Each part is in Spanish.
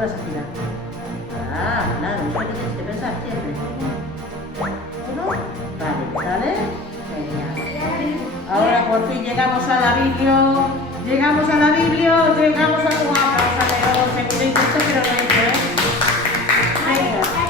qué vas a girar? Ah, claro, eso que tienes que pensar siempre. ¿Uno? Vale, ¿sale? Genial. Ahora por fin llegamos a la biblio. Llegamos a la biblio, llegamos a jugar. Vamos a leer un segundito esto, pero lo he hecho, ¿eh? Venga.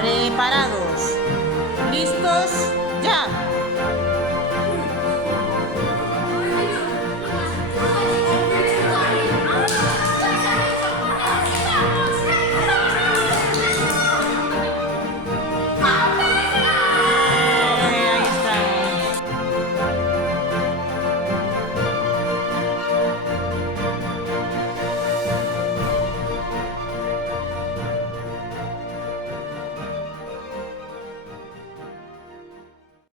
Preparados.